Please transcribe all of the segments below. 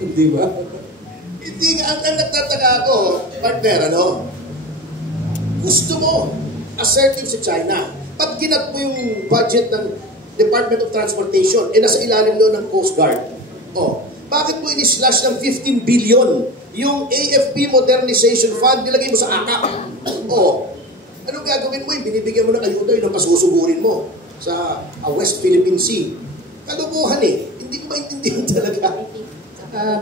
Di ba? Hindi nga, ang nagtataka ako, partner, ano? Gusto mo, assertive si China. Pag ginat mo yung budget ng Department of Transportation, nasa ilalim doon ng Coast Guard. Bakit mo ini-slash ng 15 billion yung AFP Modernization Fund, nilagay mo sa AKAP? Anong gagawin mo? Binibigyan mo ng ayuda yun ang pasusugurin mo sa West Philippine Sea. Kalubuhan Hindi ko maintindihan talaga.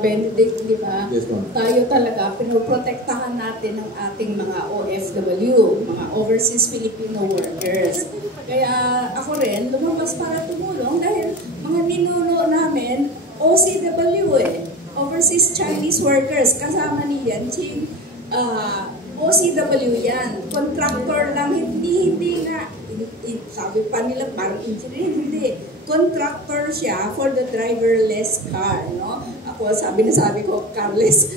Benedict, di ba? Yes, Tayo talaga, pinoprotektahan natin ang ating mga OFW, mga Overseas Filipino Workers. Kaya ako rin, lumabas para tumulong dahil mga ninuno namin, OCW Overseas Chinese Workers, kasama niyan, OCW yan, contractor lang, hindi nga, sabi pa nila parang engineer, hindi. Contractor siya for the driverless car, no? Sabi ko, carless,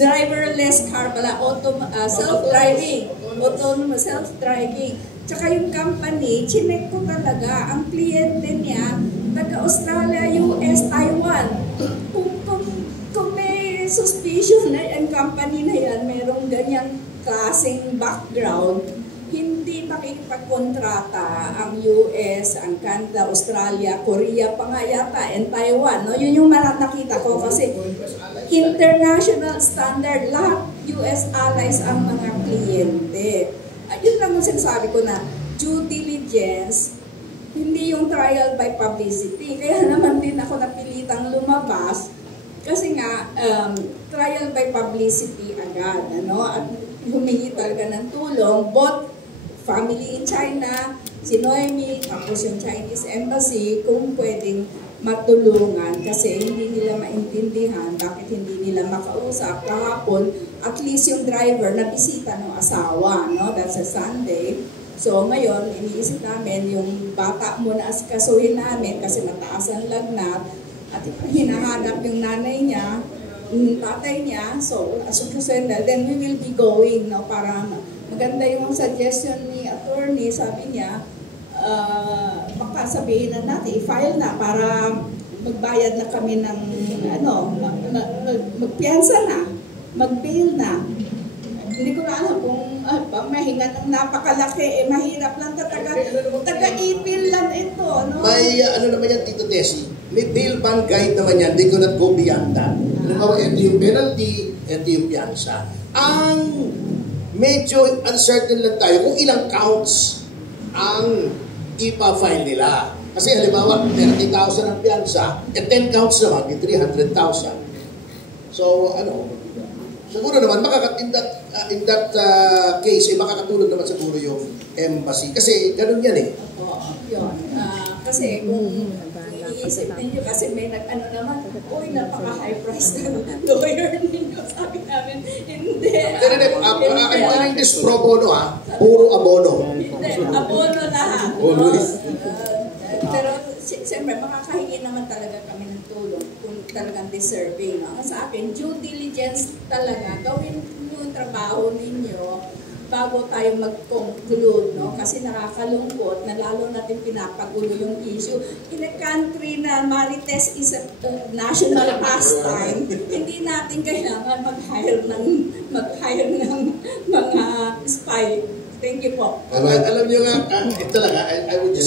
driverless car pala, self-driving, autonomous self-driving. Tsaka yung company, chinek ko talaga, ang kliyente niya, taga-Australia, US, Taiwan. Kung may suspicion na ang company na yan, merong ganyang klaseng background, hindi makikipagkontrata ang US, ang Canada, Australia, Korea pa nga yata, and Taiwan. No? Yun yung nakita ko kasi international standard, lahat US allies ang mga kliyente. Yun lang yung sinasabi ko na due diligence, hindi yung trial by publicity. Kaya naman din ako napilitang lumabas kasi nga trial by publicity agad. At humingi talaga ng tulong, both family in China, si Noemi, tapos yung Chinese Embassy, kung pwedeng matulungan kasi hindi nila maintindihan bakit hindi nila makausap. Kahapon, at least yung driver na bisita ng asawa, no? That's a Sunday. So ngayon, iniisip namin yung bata muna askasuhin namin kasi mataas ang lagnat at hinahanap yung nanay niya, tatay niya, so asususin na, then we will be going, no? Para maganda yung suggestion ni attorney, sabi niya, baka sabihin na natin, i-file na para magbayad na kami ng, magpiyansa na, mag-bail na. Hindi ko na alam kung mahinga ng napakalaki, mahirap lang taga-ipil lang ito. No? May naman yan, Tito Tessie, may bail bond guide naman yan, they could not go beyond that. Ito yung penalty, ito yung piyansa. Ang medyo uncertain lang tayo kung ilang counts ang ipa-file nila. Kasi halimbawa, 30,000 ang piyansa, 10 counts naman, may 300,000. So, siguro naman, in that case, makakatulog naman siguro yung embassy. Kasi, ganun yan Yun. Kasi kung iisip ninyo, kasi may naman, napaka-high price ng lawyer ninyo. Sabi namin, hindi. Ang this pro bono puro abono. Hindi, abono lahat. Pero, siyempre, makakahingi naman talaga kami ng tulong kung talagang deserving. Sa akin, due diligence talaga, gawin yung trabaho ninyo bago tayo mag-conclude, no? Kasi nakakalungkot na lalo natin pinapagulo yung issue. In a country na marites is a national pastime, hindi natin kailangan mag-hire ng mga spy. Thank you po. Alam niyo nga, ito lang, I would just